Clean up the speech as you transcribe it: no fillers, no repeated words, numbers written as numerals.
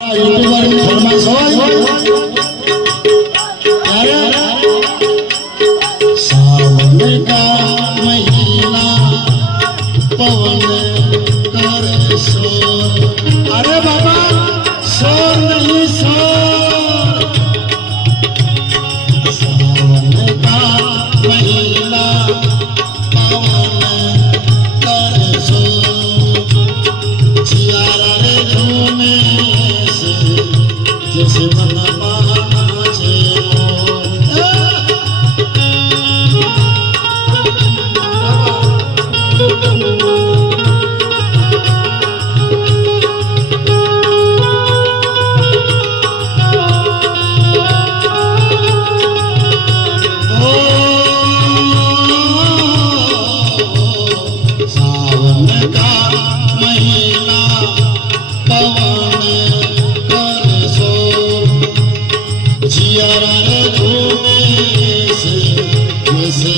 YouTuber ફરમાઈશ હોય सावन का महीना पवन करे शोर। अरे बाबा शोर नहीं शोर। सावन का महीना पवन करे शोर। जियारा रे झूमे से जैसे मन नाचे जियारा रे झूमे से